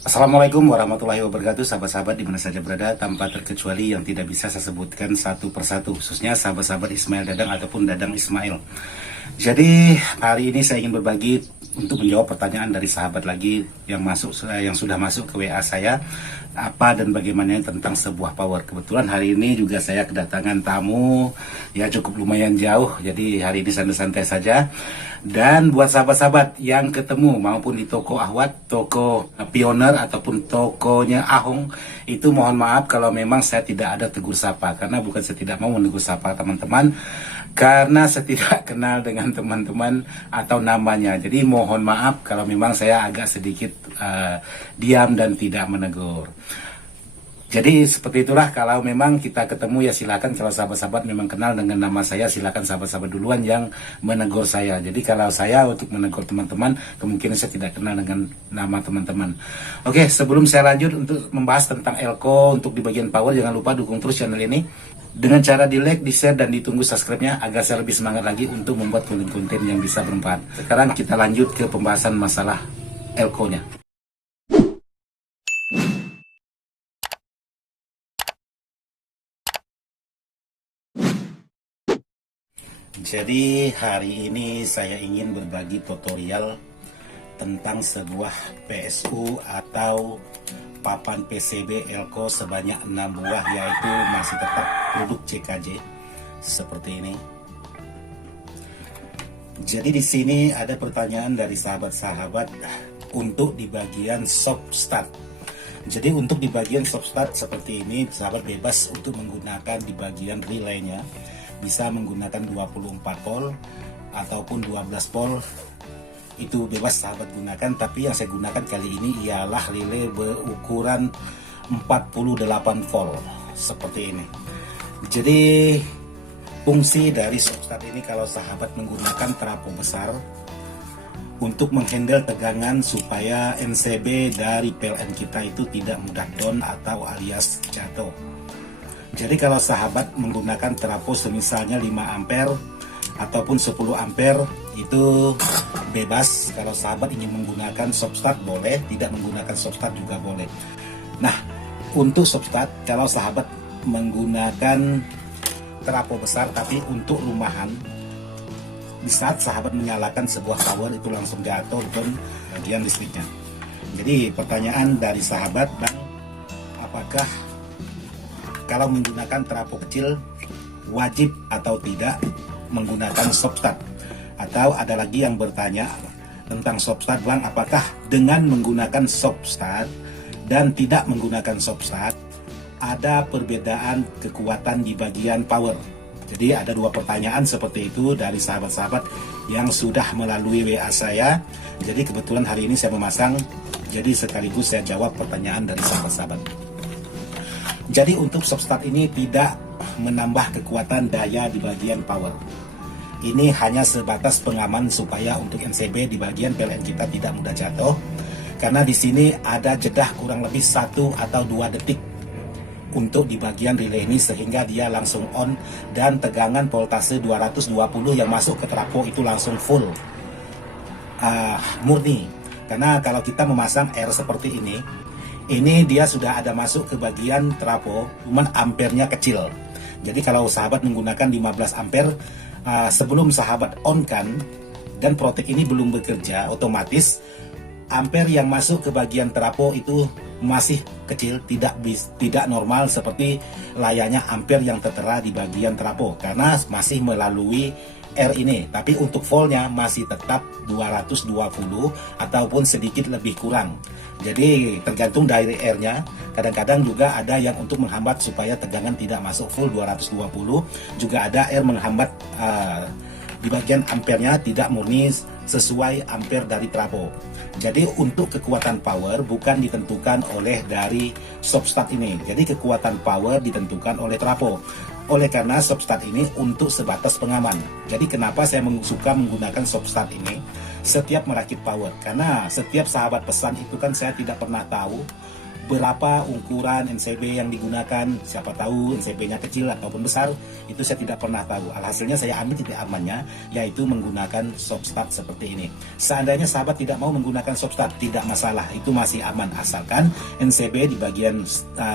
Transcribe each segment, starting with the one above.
Assalamualaikum warahmatullahi wabarakatuh, sahabat-sahabat di mana saja berada, tanpa terkecuali yang tidak bisa saya sebutkan satu persatu, khususnya sahabat-sahabat Ismail Dadang ataupun Dadang Ismail. Jadi hari ini saya ingin berbagi untuk menjawab pertanyaan dari sahabat lagi yang sudah masuk ke WA saya, apa dan bagaimana tentang sebuah power. Kebetulan hari ini juga saya kedatangan tamu ya cukup lumayan jauh, jadi hari ini santai-santai saja. Dan buat sahabat-sahabat yang ketemu maupun di toko Ahwat, toko Pioner ataupun tokonya Ahong, itu mohon maaf kalau memang saya tidak ada tegur sapa, karena bukan saya tidak mau menegur sapa teman-teman, karena saya tidak kenal dengan teman-teman atau namanya. Jadi mohon maaf kalau memang saya agak sedikit diam dan tidak menegur. Jadi seperti itulah, kalau memang kita ketemu ya silakan, kalau sahabat-sahabat memang kenal dengan nama saya, silakan sahabat-sahabat duluan yang menegur saya. Jadi kalau saya untuk menegur teman-teman, kemungkinan saya tidak kenal dengan nama teman-teman. Oke, sebelum saya lanjut untuk membahas tentang Elko untuk di bagian power, jangan lupa dukung terus channel ini dengan cara di like, di share, dan ditunggu subscribe-nya agar saya lebih semangat lagi untuk membuat konten-konten yang bisa bermanfaat. Sekarang kita lanjut ke pembahasan masalah Elko-nya. Jadi hari ini saya ingin berbagi tutorial tentang sebuah PSU atau papan PCB Elko sebanyak 6 buah, yaitu masih tetap produk CKJ seperti ini. Jadi di sini ada pertanyaan dari sahabat-sahabat untuk di bagian soft start. Jadi untuk di bagian soft start seperti ini, sahabat bebas untuk menggunakan di bagian relaynya, bisa menggunakan 24 volt ataupun 12 volt, itu bebas sahabat gunakan. Tapi yang saya gunakan kali ini ialah relay berukuran 48 volt seperti ini. Jadi fungsi dari soft start ini, kalau sahabat menggunakan trafo besar untuk menghandle tegangan supaya NCB dari PLN kita itu tidak mudah down atau alias jatuh. Jadi kalau sahabat menggunakan trafo semisalnya 5 ampere ataupun 10 ampere, itu bebas. Kalau sahabat ingin menggunakan soft start boleh, tidak menggunakan soft start juga boleh. Nah, untuk soft start, kalau sahabat menggunakan trafo besar tapi untuk rumahan, di saat sahabat menyalakan sebuah power itu langsung jatuh dan bagian listriknya. Jadi pertanyaan dari sahabat, Bang, apakah kalau menggunakan trafo kecil wajib atau tidak menggunakan soft start? Atau ada lagi yang bertanya tentang soft start, Bang, apakah dengan menggunakan soft start dan tidak menggunakan soft start ada perbedaan kekuatan di bagian power? Jadi ada dua pertanyaan seperti itu dari sahabat-sahabat yang sudah melalui WA saya. Jadi kebetulan hari ini saya memasang, jadi sekaligus saya jawab pertanyaan dari sahabat-sahabat. Jadi untuk soft start ini tidak menambah kekuatan daya di bagian power. Ini hanya sebatas pengaman supaya untuk NCB di bagian PLN kita tidak mudah jatuh. Karena di sini ada jeda kurang lebih 1 atau 2 detik untuk di bagian relay ini, sehingga dia langsung on dan tegangan voltase 220 yang masuk ke trafo itu langsung full murni. Karena kalau kita memasang R seperti ini dia sudah ada masuk ke bagian trafo, cuman ampernya kecil. Jadi kalau sahabat menggunakan 15 ampere, sebelum sahabat on kan dan protek ini belum bekerja, otomatis ampere yang masuk ke bagian trafo itu masih kecil, tidak normal seperti layaknya ampere yang tertera di bagian trafo, karena masih melalui R ini. Tapi untuk voltnya masih tetap 220 ataupun sedikit lebih kurang. Jadi tergantung dari R-nya. Kadang-kadang juga ada yang untuk menghambat supaya tegangan tidak masuk full 220. Juga ada R menghambat di bagian ampernya tidak murni sesuai ampere dari trafo. Jadi untuk kekuatan power bukan ditentukan oleh dari soft start ini. Jadi kekuatan power ditentukan oleh trafo. Oleh karena soft start ini untuk sebatas pengaman. Jadi kenapa saya suka menggunakan soft start ini setiap merakit power? Karena setiap sahabat pesan itu kan saya tidak pernah tahu berapa ukuran NCB yang digunakan, siapa tahu NCB-nya kecil ataupun besar, itu saya tidak pernah tahu. Alhasilnya saya ambil titik amannya, yaitu menggunakan soft start seperti ini. Seandainya sahabat tidak mau menggunakan soft start, tidak masalah, itu masih aman, asalkan NCB di bagian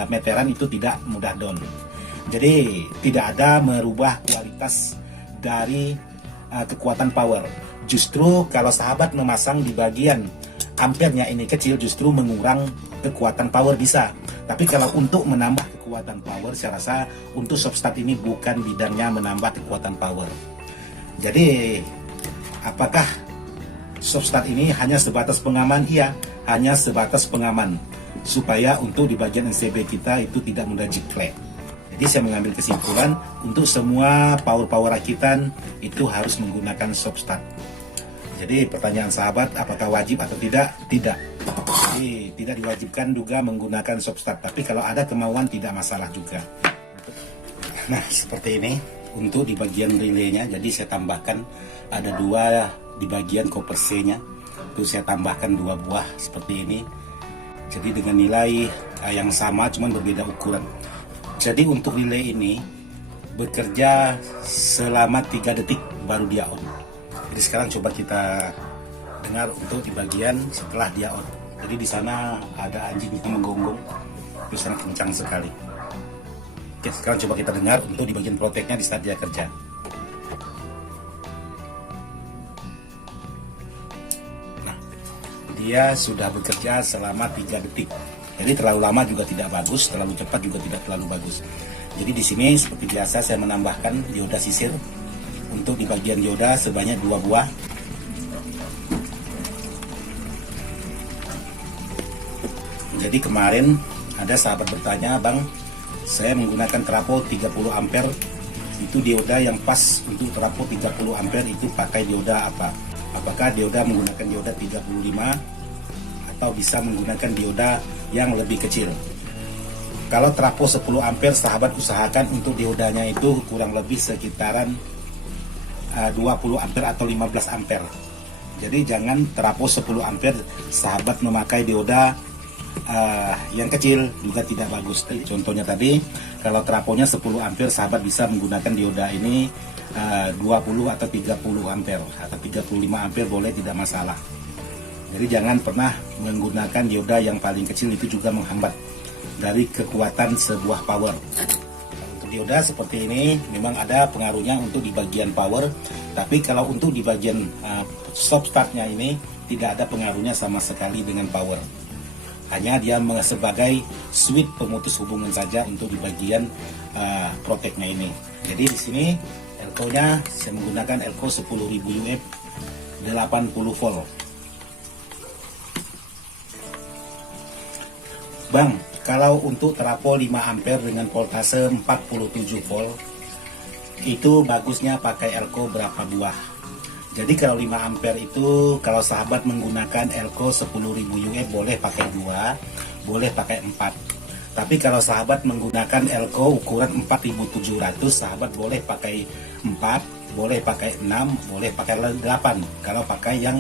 meteran itu tidak mudah down. Jadi tidak ada merubah kualitas dari kekuatan power. Justru kalau sahabat memasang di bagian ampernya ini kecil, justru mengurang kekuatan power bisa. Tapi kalau untuk menambah kekuatan power, saya rasa untuk soft start ini bukan bidangnya menambah kekuatan power. Jadi apakah soft start ini hanya sebatas pengaman? Iya, hanya sebatas pengaman, supaya untuk di bagian NCB kita itu tidak mudah jiklek. Jadi saya mengambil kesimpulan untuk semua power rakitan itu harus menggunakan soft start. Jadi pertanyaan sahabat, apakah wajib atau tidak? Tidak. Jadi tidak diwajibkan juga menggunakan soft start. Tapi kalau ada kemauan tidak masalah juga. Nah seperti ini untuk di bagian relaynya. Jadi saya tambahkan ada 2 di bagian koper C-nya. Itu saya tambahkan 2 buah seperti ini. Jadi dengan nilai yang sama, cuman berbeda ukuran. Jadi untuk relay ini bekerja selama 3 detik baru dia on. Jadi sekarang coba kita dengar untuk di bagian setelah dia on. Jadi di sana ada anjing yang menggonggong, itu sangat kencang sekali. Oke, sekarang coba kita dengar untuk di bagian proteknya di saat dia kerja. Nah, dia sudah bekerja selama 3 detik. Jadi terlalu lama juga tidak bagus, terlalu cepat juga tidak terlalu bagus. Jadi di sini seperti biasa saya menambahkan dioda sisir. Untuk di bagian dioda sebanyak 2 buah. Jadi kemarin ada sahabat bertanya, Bang, saya menggunakan trafo 30 ampere, itu dioda yang pas untuk trafo 30 ampere itu pakai dioda apa? Apakah dioda menggunakan dioda 35 atau bisa menggunakan dioda yang lebih kecil? Kalau trafo 10 ampere, sahabat usahakan untuk diodanya itu kurang lebih sekitaran 20 ampere atau 15 ampere. Jadi jangan trafo 10 ampere sahabat memakai dioda yang kecil, juga tidak bagus. Contohnya tadi, kalau trafonya 10 ampere sahabat bisa menggunakan dioda ini 20 atau 30 ampere atau 35 ampere boleh, tidak masalah. Jadi jangan pernah menggunakan dioda yang paling kecil, itu juga menghambat dari kekuatan sebuah power. Dioda seperti ini memang ada pengaruhnya untuk di bagian power, tapi kalau untuk di bagian soft startnya ini tidak ada pengaruhnya sama sekali dengan power. Hanya dia sebagai switch pemutus hubungan saja untuk di bagian proteknya ini. Jadi di sini elko-nya saya menggunakan elko 10.000 UF 80 volt. Bang, kalau untuk trafo 5 ampere dengan voltase 47 volt, itu bagusnya pakai elko berapa buah? Jadi kalau 5 ampere itu, kalau sahabat menggunakan elko 10.000 UF boleh pakai 2, boleh pakai 4. Tapi kalau sahabat menggunakan elko ukuran 4700, sahabat boleh pakai 4, boleh pakai 6, boleh pakai 8. Kalau pakai yang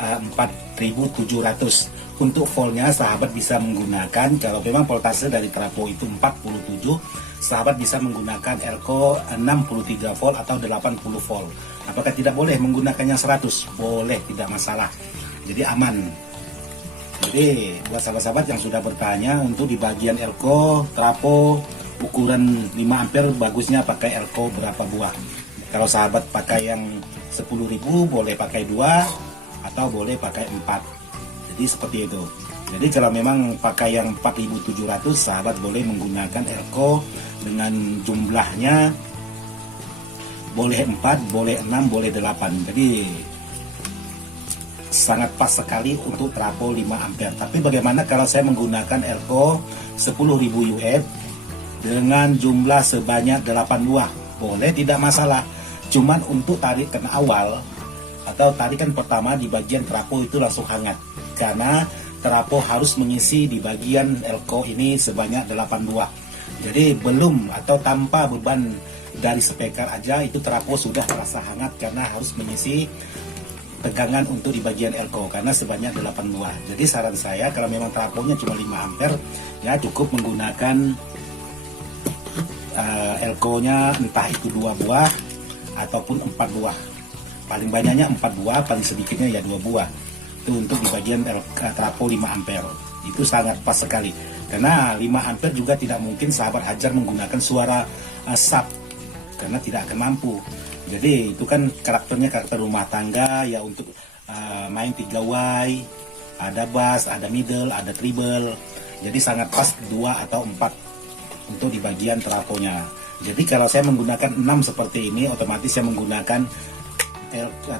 4700. Untuk voltnya sahabat bisa menggunakan, kalau memang voltase dari trafo itu 47, sahabat bisa menggunakan elko 63 volt atau 80 volt. Apakah tidak boleh menggunakannya 100? Boleh, tidak masalah. Jadi aman. Jadi buat sahabat-sahabat yang sudah bertanya untuk di bagian elko trafo ukuran 5 ampere bagusnya pakai elko berapa buah? Kalau sahabat pakai yang 10.000 boleh pakai 2 atau boleh pakai 4. Jadi seperti itu. Jadi kalau memang pakai yang 4700, sahabat boleh menggunakan elko dengan jumlahnya boleh 4, boleh 6, boleh 8. Jadi sangat pas sekali untuk trafo 5 ampere. Tapi bagaimana kalau saya menggunakan elko 10.000 UF dengan jumlah sebanyak 8 buah? Boleh, tidak masalah. Cuman untuk tarikan awal atau tarikan pertama di bagian trafo itu langsung hangat, karena trafo harus mengisi di bagian elko ini sebanyak 8 buah. Jadi belum atau tanpa beban dari spekar aja itu trafo sudah terasa hangat, karena harus mengisi tegangan untuk di bagian elko karena sebanyak 8 buah. Jadi saran saya kalau memang trafonya cuma 5 ampere ya cukup menggunakan elko-nya entah itu 2 buah ataupun 4 buah. Paling banyaknya 4 buah, paling sedikitnya ya 2 buah. Itu untuk di bagian trafo 5 ampere. Itu sangat pas sekali. Karena 5 ampere juga tidak mungkin sahabat Hajar menggunakan suara sub karena tidak akan mampu. Jadi itu kan karakternya karakter rumah tangga ya untuk main 3Y, ada bass, ada middle, ada treble. Jadi sangat pas 2 atau 4 untuk di bagian trafonya. Jadi kalau saya menggunakan 6 seperti ini, otomatis saya menggunakan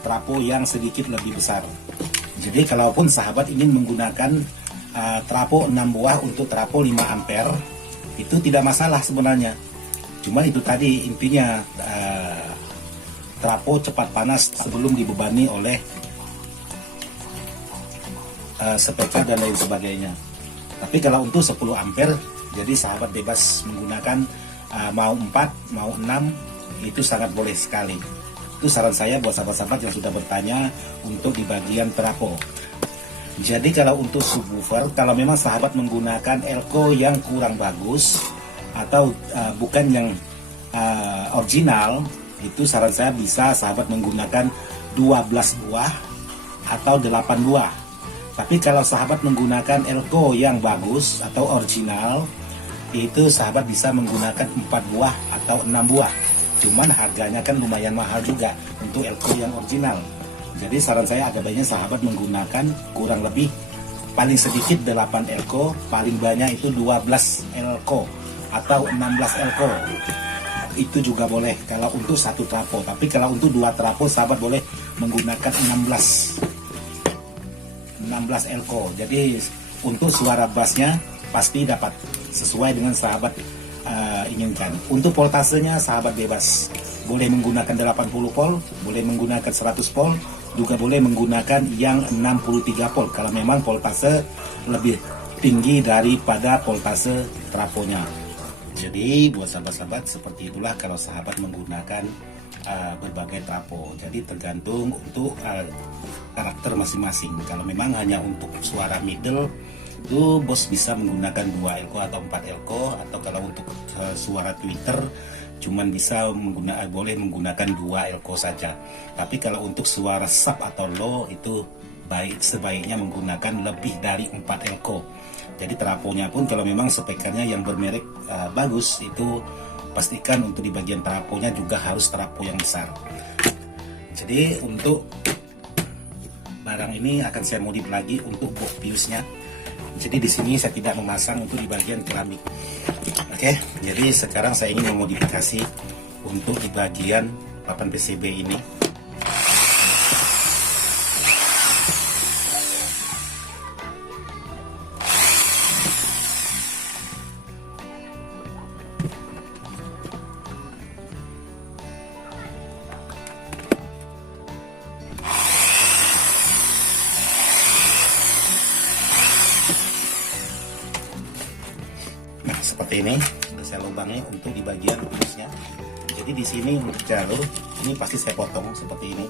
trafo yang sedikit lebih besar. Jadi kalaupun sahabat ingin menggunakan trafo 6 buah untuk trafo 5 ampere, itu tidak masalah sebenarnya. Cuma itu tadi intinya trafo cepat panas sebelum dibebani oleh speaker dan lain sebagainya. Tapi kalau untuk 10 ampere, jadi sahabat bebas menggunakan mau 4, mau 6, itu sangat boleh sekali. Itu saran saya buat sahabat-sahabat yang sudah bertanya untuk di bagian trafo. Jadi kalau untuk subwoofer, kalau memang sahabat menggunakan elko yang kurang bagus atau bukan yang original, itu saran saya bisa sahabat menggunakan 12 buah atau 8 buah. Tapi kalau sahabat menggunakan elko yang bagus atau original, itu sahabat bisa menggunakan 4 buah atau 6 buah. Cuman harganya kan lumayan mahal juga untuk elko yang original. Jadi saran saya agak baiknya sahabat menggunakan kurang lebih paling sedikit 8 elko, paling banyak itu 12 elko atau 16 elko. Itu juga boleh kalau untuk satu trafo. Tapi kalau untuk 2 trafo sahabat boleh menggunakan 16 elko. Jadi untuk suara bassnya pasti dapat sesuai dengan sahabat inginkan. Untuk voltasenya sahabat bebas, boleh menggunakan 80 volt, boleh menggunakan 100 volt, juga boleh menggunakan yang 63 volt kalau memang voltase lebih tinggi daripada voltase trafonya. Jadi buat sahabat-sahabat seperti itulah kalau sahabat menggunakan berbagai trafo. Jadi tergantung untuk karakter masing-masing. Kalau memang hanya untuk suara middle, itu bos bisa menggunakan 2 elko atau 4 elko, atau kalau untuk suara Twitter cuman bisa boleh menggunakan 2 elko saja. Tapi kalau untuk suara sub atau low itu sebaiknya menggunakan lebih dari 4 elko. Jadi trafonya pun kalau memang speakernya yang bermerek bagus, itu pastikan untuk di bagian trafonya juga harus trafo yang besar. Jadi untuk barang ini akan saya modif lagi untuk box fuse-nya. Jadi di sini saya tidak memasang untuk di bagian keramik. Oke, jadi sekarang saya ingin memodifikasi untuk di bagian papan PCB ini. Seperti ini sudah saya lubangi untuk di bagian fuse-nya. Jadi di sini untuk jalur ini pasti saya potong seperti ini.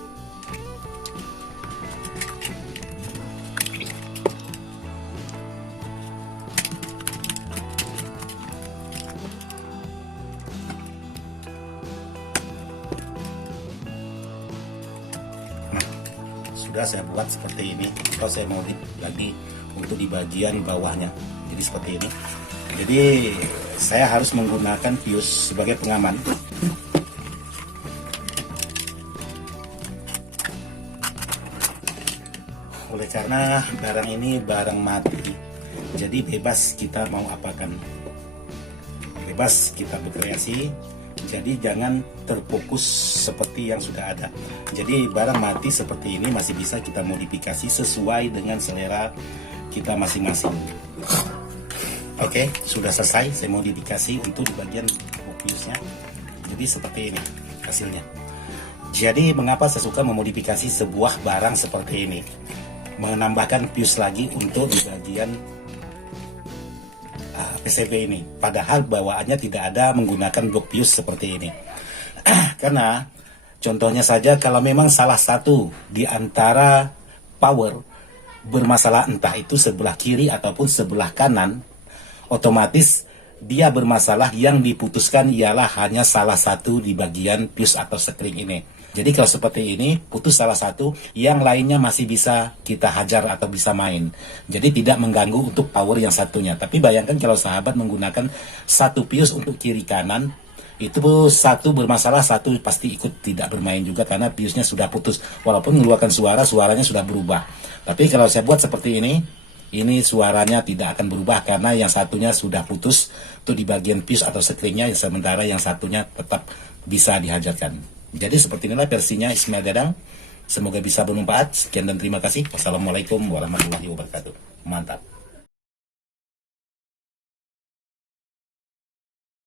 Nah, sudah saya buat seperti ini. Kalau saya mau lagi untuk di bagian bawahnya, jadi seperti ini. Jadi saya harus menggunakan fuse sebagai pengaman. Oleh karena barang ini barang mati, jadi bebas kita mau apakan, bebas kita berkreasi. Jadi jangan terfokus seperti yang sudah ada. Jadi barang mati seperti ini masih bisa kita modifikasi sesuai dengan selera kita masing-masing. Oke, sudah selesai saya modifikasi untuk di bagian fuse-nya. Jadi seperti ini hasilnya. Jadi mengapa saya suka memodifikasi sebuah barang seperti ini? Menambahkan fuse lagi untuk di bagian PCB ini. Padahal bawaannya tidak ada menggunakan blok fuse seperti ini. Karena Contohnya saja kalau memang salah satu di antara power bermasalah, entah itu sebelah kiri ataupun sebelah kanan, otomatis dia bermasalah, yang diputuskan ialah hanya salah satu di bagian fuse atau sekring ini. Jadi kalau seperti ini, putus salah satu, yang lainnya masih bisa kita hajar atau bisa main. Jadi tidak mengganggu untuk power yang satunya. Tapi bayangkan kalau sahabat menggunakan satu fuse untuk kiri kanan, itu satu bermasalah, satu pasti ikut tidak bermain juga karena fuse-nya sudah putus. Walaupun mengeluarkan suara, suaranya sudah berubah. Tapi kalau saya buat seperti ini suaranya tidak akan berubah karena yang satunya sudah putus itu di bagian fuse atau sekringnya, sementara yang satunya tetap bisa dihajarkan. Jadi seperti inilah versinya Ismail Dadang. Semoga bisa bermanfaat. Sekian dan terima kasih. Wassalamualaikum warahmatullahi wabarakatuh. Mantap.